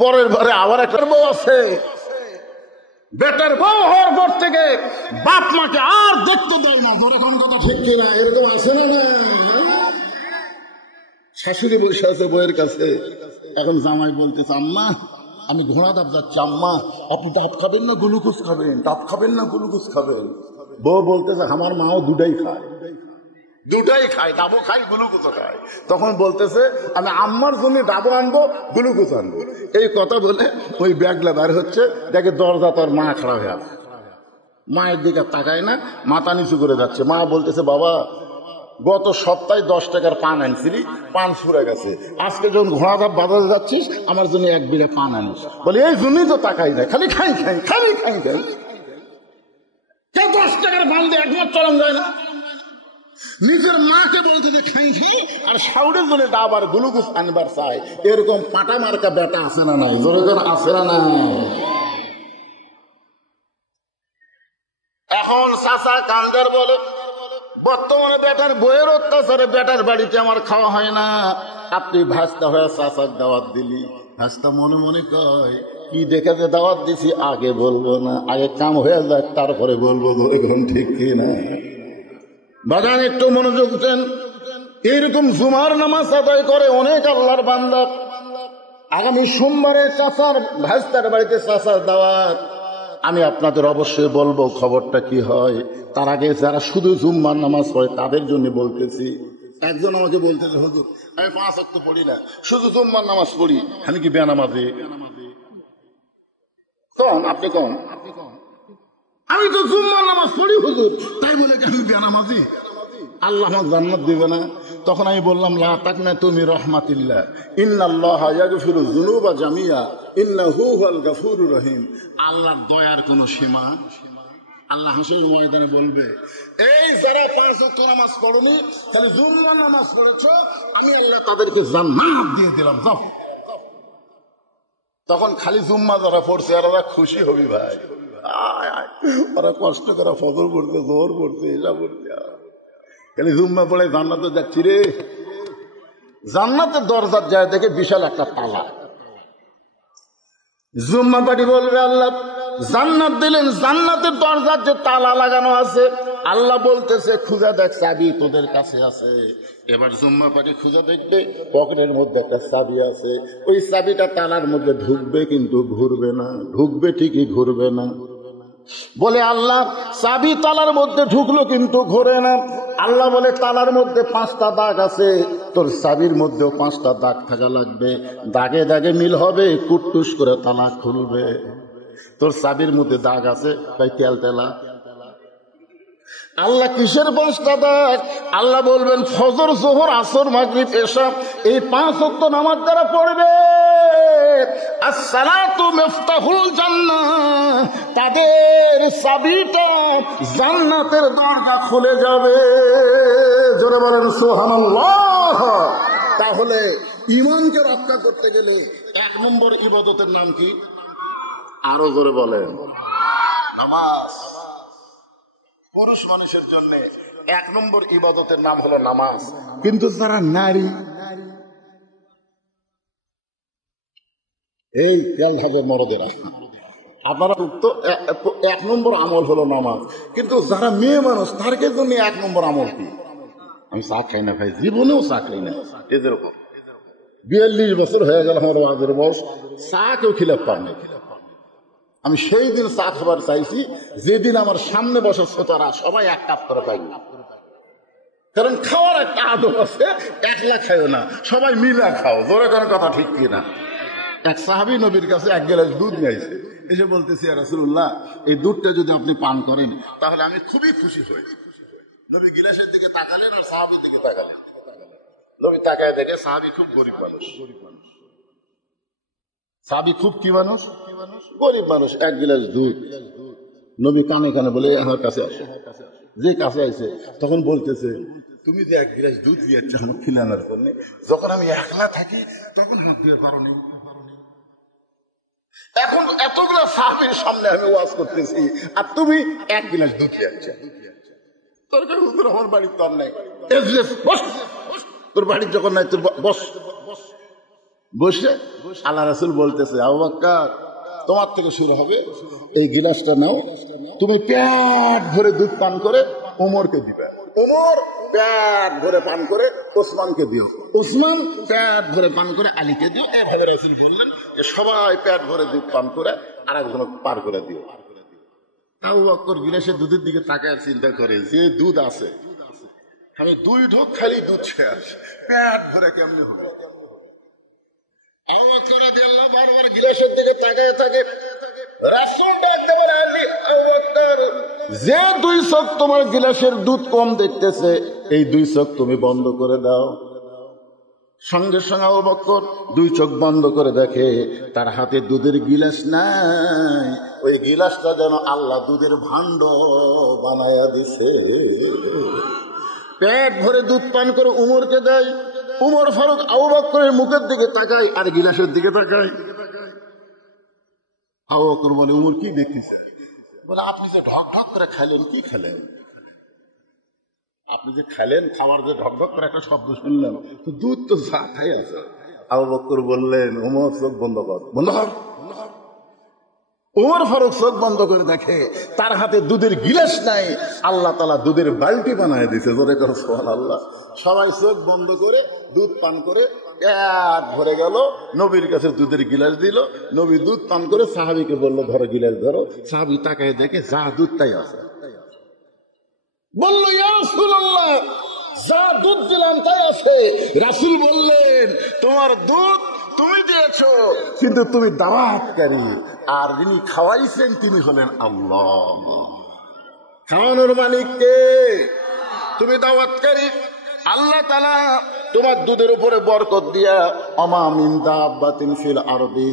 পরের বারে আবার একটা বউ আছে, বেটার বউ হওয়ার পর থেকে বাপ মাকে আর দেখতে দেয় না। তোর এখন কথা ঠিক কিনা? এরকম আছে না? না, শাশুড়ি বসে আছে বউয়ের কাছে, এখন জামাই বলতেছে আম্মা আমি ঘোড়া ডাব যাচ্ছি, আম্মা আপনি ডাব খাবেন না গ্লুকোজ খাবেন, ডাব খাবেন না গ্লুকোজ খাবেন? বউ বলতেছে আমার মাও দুটাই খায়, দুটাই খায়, ডাবও খায় গ্লুকোজও খায়। তখন বলতেছে আমি আম্মার জন্য ডাবও আনবো গ্লুকোজ আনবো। এই কথা বলে ওই ব্যাগলা বের হচ্ছে, দেখে দরজা তোর মা খারাপ হয়ে আছে, মায়ের দিকে তাকায় না, মাথা নিচু করে যাচ্ছে। মা বলতেছে বাবা গত সপ্তাহে 10 টাকার পান আনছিলি, পান ফুরে গেছে, আজকে যখন ঘোড়া ধাপ বাজারে যাচ্ছিস আমার জন্য এক বিড়ে পান আনিস। বলে এই জন্যই তো তাকাই না, খালি খাই খাই খালি খাই খাই। 10 টাকার পান দিয়ে একমাত্র চরম যায় না। নিজের মাকে বলতে যে খাই খাই, আর শাউরের জন্য ডাব আর গ্লুকোজ আনবার চাই। এরকম পাটা মার্কা বেটা আছে না নাই? জোরে জোরে আছে না নাই? এখন চাচা কান্দার বলে বর্তমানে বেটার বইয়ের অত্যাচারে বেটার বাড়িতে আমার খাওয়া হয় না, আপনি ভাস্তা হয়ে চাচার দাওয়াত দিলি। ভাস্তা মনে মনে কয় কি দেখে যে দাওয়াত দিছি আগে বলবো না, আগে কাম হয়ে যায় তারপরে বলবো। এরকম ঠিক কি না? বাগান একটু মনোযোগ দেন। এইরকম জুমার নামাজ আদায় করে অনেক আল্লাহর বান্দা। আগামী সোমবারে চাচার ভাস্তার বাড়িতে চাচার দাওয়াত, আমি আপনাদের অবশ্যই বলবো খবরটা কি হয়। তার আগে যারা শুধু জুম্মার নামাজ পড়ে তাদের জন্য বলতেছি। একজন আমাকে বলতেছে হুজুর আমি 5 ওয়াক্ত পড়ি না, শুধু জুম্মার নামাজ পড়ি, আমি কি বেনামাজি? কম আপনি কম, আমি তো জুম্মার নামাজ পড়ি হুজুর, তাই বলে কি আমি বেনামাজি? আল্লাহ আমার জান্নাত দিবে না? তখন আমি বললাম লা তাকনাতু মির রাহমাতিল্লাহ ইন্নাল্লাহা ইয়াগফিরু যুনুবা জামিয়া ইন্নাহু হুয়াল গাফুরুর রহিম। আল্লাহর দয়ার কোনো সীমা? আল্লাহ হাসরের ময়দানে বলবে এই যারা 5 ওয়াক্ত নামাজ পড়নি, খালি জুম্মার নামাজ পড়েছো, আমি আল্লাহ তাদেরকে জান্নাত দিয়ে দিলাম। যাও। তখন খালি জুম্মা যারা পড়ছে আর ওরা খুশি হবি ভাই, ওরা কষ্ট করে ফজর পড়ছে, জোহর পড়ছে, এসা পড়ছে, খালি জুম্মা পড়ে জান্নাতে যাচ্ছি রে। জান্নাতের দরজার যায় দেখে বিশাল একটা তালা। জুম্মা পাটি বলবে আল্লাহ জান্নাত দিলেন, জান্নাতের দরজার যে তালা লাগানো আছে, আল্লাহ বলতেছে খুঁজা দেখ চাবি তোদের কাছে আছে। এবার জুম্মা পাটি খুঁজা দেখবে, পকেটের মধ্যে একটা চাবি আছে, ওই চাবিটা তালার মধ্যে ঢুকবে কিন্তু ঘুরবে না, ঢুকবে ঠিকই ঘুরবে না। বলে আল্লাহ চাবি তালার মধ্যে ঢুকলো কিন্তু ঘোরে না। আল্লাহ বলে তালার মধ্যে 5টা দাগ আছে, তোর চাবির মধ্যেও 5টা দাগ থাকা লাগবে, দাগে দাগে মিল হবে, কুটটুস করে তালা খুলবে। তোর চাবির মধ্যে দাগ আছে তাই তেল তেলা। আল্লাহ কিসের 5টা দাগ? আল্লাহ বলবেন ফজর জোহর আসর মাগরিব এশা, এই 5 ওয়াক্ত নামাজ যারা পড়বে, আসসালাতু মিফতাহুল জান্নাহ, তাদের চাবিটা জান্নাতের দরজা খুলে যাবে। জোরে বলেন সুবহানাল্লাহ। তাহলে ঈমানকে রক্ষা করতে গেলে 1 নম্বর ইবাদতের নাম কি? আরো জোরে বলেন নামাজ। পুরুষ মানুষের জন্য 1 নম্বর ইবাদতের নাম হলো নামাজ। কিন্তু যারা নারী, এই তেল হাজের মরদেরা, আপনারা তো 1 নম্বর আমল হলো নামাজ। কিন্তু যারা মেয়ে মানুষ তার জন্য 1 নম্বর আমল কি? আমি চা খাই না ভাই, জীবনেও চা খাই না। এরকম 42 বছর হয়ে গেল আমার ওয়াজের বয়স, চা কেউ খিলাফ পার নাই। আমি সেই দিন চা খাবার চাইছি যেদিন আমার সামনে বসে শ্রোতারা সবাই 1 কাপ করে পাই। কারণ খাওয়ার একটা আদব আছে, একলা খাইও না, সবাই মিলা খাও। জোরে কোনো কথা ঠিক কিনা? এক সাহাবী নবীর কাছে 1 গ্লাস দুধ নিয়েছে, এসে বলতেছে ইয়া রাসূলুল্লাহ এই দুধটা যদি আপনি পান করেন তাহলে আমি খুবই খুশি হই। নবী গিলাসের দিকে তাকালেন আর সাহাবীর দিকে তাকালেন। নবী তাকায় দেখে সাহাবী খুব গরিব মানুষ। সাহাবী খুব কি মানুষ? গরিব মানুষ। 1 গ্লাস দুধ। নবী কানে কানে বলে আমার কাছে আসে। যে কাছে আসে তখন বলতেছে তুমি যে 1 গ্লাস দুধ দিয়েছ আমার খিলানোর জন্য, যখন আমি একলা থাকি তখন হাত দিয়ে পারো নি। এখন এতগুলো সাহাবীর সামনে আমি ওয়াজ করতেছি আর তুমি 1 গ্লাস দুধ দিয়েছ। তোর হুজুর আমার বাড়ির তোর নাই, তোর বাড়ির যখন নাই তোর বস। বসে আল্লাহ রাসূল বলতেছে, আবু বকর তোমার থেকে শুরু হবে, এই গিলাসটা নাও, তুমি পেট ভরে দুধ পান করে ওমরকে দিবে, ওমর পেট ভরে পান করে ওসমানকে দিও, ওসমান পেট ভরে পান করে আলীকে দিও। এভাবে রাসূল বললেন যে সবাই পেট ভরে দুধ পান করে আরেকজন পার করে দিও। আবু বকর গিলাসের দুধের দিকে তাকায় চিন্তা করে, যে দুধ আছে আমি 2 ঢোক খালি দুধ শেষ, পেট ভরে কেমনে হবে? আবু বকর রাদিয়াল্লাহু বারবার গিলাসের দিকে তাকায় থাকে। রাসূল ডাকতে বলে, আবু বকর, যে 2 চোখ তোমার গিলাসের দুধ কম দেখতেছে, এই 2 চোখ তুমি বন্ধ করে দাও। সঙ্গে সঙ্গে আবু বকর 2 চোখ বন্ধ করে দেখে তার হাতে দুধের গিলাস নাই, ওই গিলাসটা যেন আল্লাহ দুধের ভাণ্ড বানায়া দিছে। পেট ভরে দুধ পান করে উমরকে দেয়। উমর ফারুক আবু বকরের মুখের দিকে তাকায় আর গিলাসের দিকে তাকায়। আবু বকর বলে, উমর কি দেখতেছে? বলে, আপনি যে ঢক ঢক করে খেলেন, কি খেলেন? আপনি যে খেলেন, খাবার যে ঢক ঢক করে একটা শব্দ শুনলাম, তো দুধ তো যা খাই আছে। আবু বকর বললেন, উমর চোখ বন্ধ কর, বন্ধ কর। উমর ফারুক চোখ বন্ধ করে দেখে তার হাতে দুধের গিলাস নাই, আল্লাহ তাআলা দুধের বালতি বানায় দিয়েছে। জোরে করো সুবহানাল্লাহ। সবাই চোখ বন্ধ করে দুধ পান করে পেট ভরে গেল। নবীর কাছে দুধের গিলাস দিল, নবী দুধ পান করে সাহাবীকে বলল, ধরো গিলাস ধরো। সাহাবী তাকায় দেখে যা দুধ তাই আছে। বলল, ইয়া রাসূলুল্লাহ, যা দুধ দিলাম তাই আছে। রাসূল বললেন, তোমার দুধ তুমি দিয়েছো, কিন্তু তুমি দাওয়াতকারী, আর যিনি খাওয়াইছেন তিনি হলেন আল্লাহ। খাওয়ানোর মালিক কে? তুমি দাওয়াতকারী। আল্লাহ তাআলা তোমার দুধের উপরে বরকত দিয়া, আমা মিন দাব্বাতিন ফিল আরদি